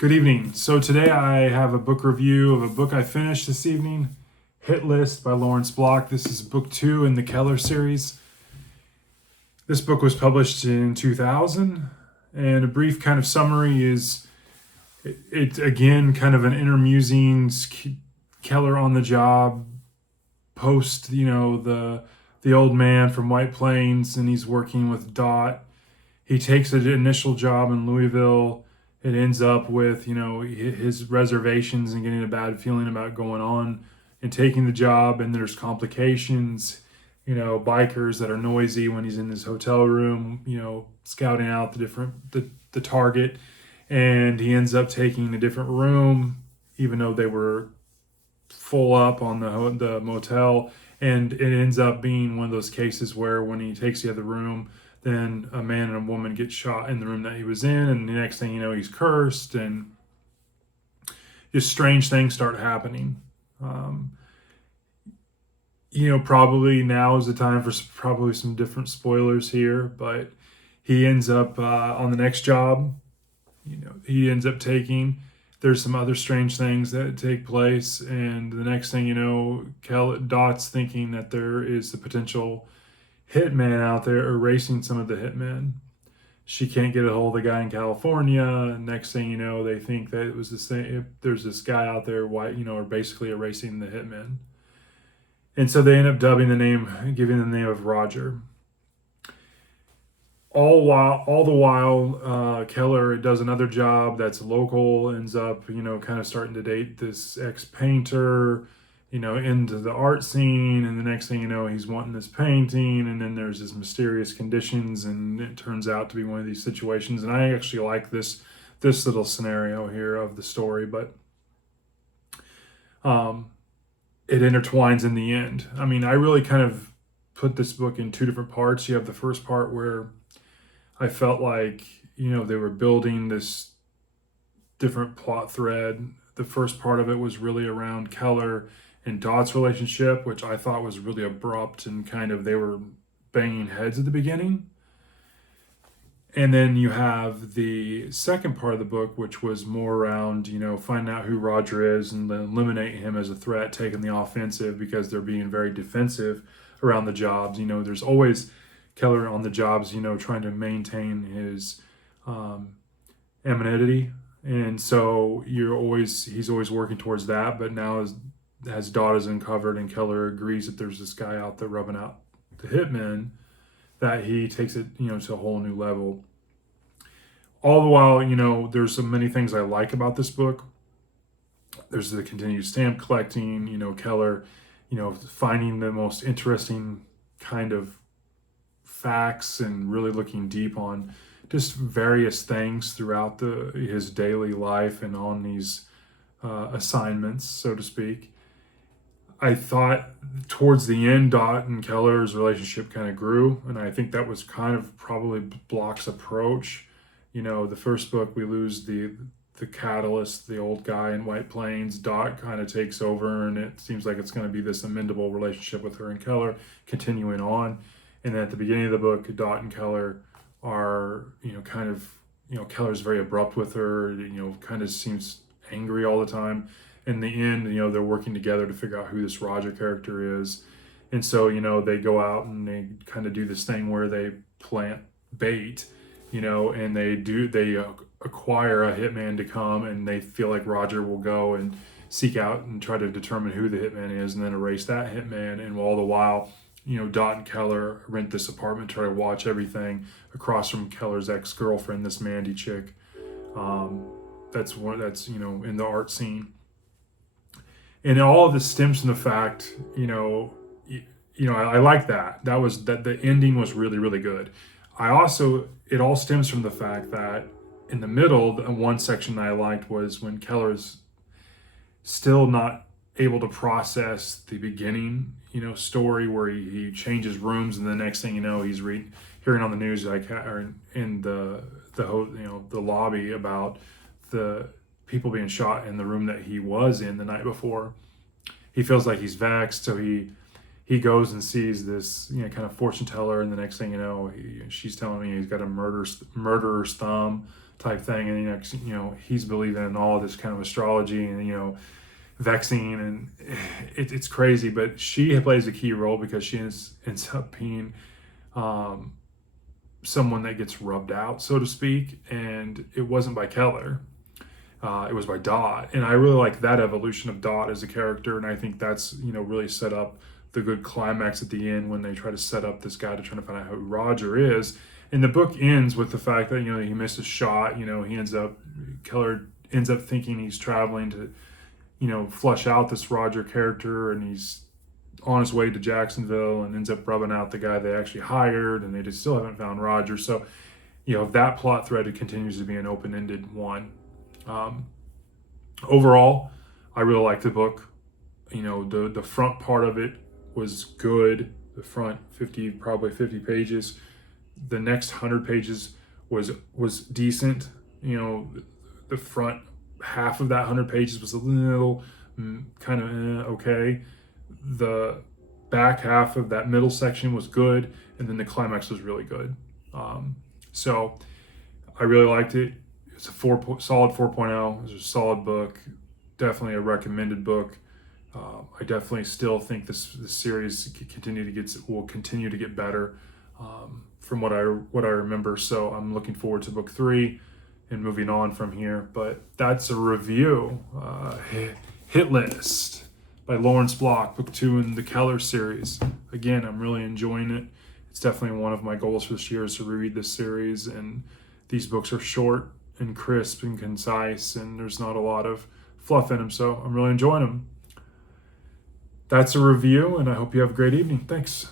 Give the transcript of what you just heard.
Good evening. So today I have a book review of a book I finished this evening, Hit List by Lawrence Block. This is book 2 in the Keller series. This book was published in 2000, and a brief kind of summary is it's again kind of an intermusing Keller on the job post, the old man from White Plains, and he's working with Dot. He takes an initial job in Louisville. It ends up with, his reservations and getting a bad feeling about going on and taking the job, and there's complications, bikers that are noisy when he's in his hotel room, scouting out the target, and he ends up taking a different room, even though they were full up on the motel, and it ends up being one of those cases where when he takes the other room, then a man and a woman get shot in the room that he was in, and the next thing you know, he's cursed, and just strange things start happening. Probably now is the time for probably some different spoilers here, but he ends up on the next job, he ends up taking. There's some other strange things that take place, and the next thing you know, Dot's thinking that there is the potential hitman out there erasing some of the hitmen. She can't get a hold of the guy in California. Next thing you know, they think that it was the same. There's this guy out there, or basically erasing the hitmen. And so they end up giving the name of Roger. All the while, Keller does another job that's local, ends up, kind of starting to date this ex-painter, into the art scene, and the next thing you know, he's wanting this painting, and then there's this mysterious conditions, and it turns out to be one of these situations. And I actually like this little scenario here of the story, but it intertwines in the end. I mean, I really kind of put this book in two different parts. You have the first part where I felt like, they were building this different plot thread. The first part of it was really around Keller and Dot's relationship, which I thought was really abrupt and kind of they were banging heads at the beginning. And then you have the second part of the book, which was more around, finding out who Roger is and then eliminate him as a threat, taking the offensive because they're being very defensive around the jobs. There's always Keller on the jobs, trying to maintain his anonymity. And so he's always working towards that. But now as Dot is uncovered and Keller agrees that there's this guy out there rubbing out the hitmen, that he takes it, to a whole new level. All the while, there's so many things I like about this book. There's the continued stamp collecting, Keller, finding the most interesting kind of facts and really looking deep on just various things throughout his daily life and on these assignments, so to speak. I thought towards the end, Dot and Keller's relationship kind of grew, and I think that was kind of probably Block's approach. The first book, we lose the catalyst, the old guy in White Plains. Dot kind of takes over, and it seems like it's going to be this amendable relationship with her and Keller continuing on. And then at the beginning of the book, Dot and Keller are, Keller's very abrupt with her, kind of seems angry all the time. In the end, they're working together to figure out who this Roger character is. And so, they go out and they kind of do this thing where they plant bait, and they acquire a hitman to come, and they feel like Roger will go and seek out and try to determine who the hitman is and then erase that hitman. And all the while, Dot and Keller rent this apartment, try to watch everything across from Keller's ex-girlfriend, this Mandy chick. That's in the art scene. And all of this stems from the fact, I like that. That the ending was really, really good. It all stems from the fact that in the middle, the one section I liked was when Keller's still not able to process the beginning, story where he changes rooms, and the next thing you know, he's hearing on the news, or in the lobby about the people being shot in the room that he was in the night before. He feels like he's vexed, so he goes and sees this kind of fortune teller, and the next thing you know, she's telling me he's got a murderer's thumb, type thing, and he's believing in all this kind of astrology and vexing, and it's crazy. But she plays a key role because she ends up being someone that gets rubbed out, so to speak, and it wasn't by Keller. It was by Dot, and I really like that evolution of Dot as a character, and I think that's really set up the good climax at the end when they try to set up this guy to try to find out who Roger is. And the book ends with the fact that he missed a shot. Keller ends up thinking he's traveling to flush out this Roger character, and he's on his way to Jacksonville and ends up rubbing out the guy they actually hired, and they just still haven't found Roger. So that plot thread continues to be an open-ended one. Overall, I really liked the book. The front part of it was good. The front 50 pages. The next 100 pages was decent. The front half of that 100 pages was a little kind of okay. The back half of that middle section was good, and then the climax was really good. So I really liked it. It's a solid 4.0. It's a solid book. Definitely a recommended book. I definitely still think this series will continue to get better from what I remember. So I'm looking forward to book 3 and moving on from here. But that's a review. Hit List by Lawrence Block, book 2 in the Keller series. Again, I'm really enjoying it. It's definitely one of my goals for this year is to reread this series. And these books are short and crisp and concise, and there's not a lot of fluff in them, so I'm really enjoying them. That's a review, and I hope you have a great evening. Thanks.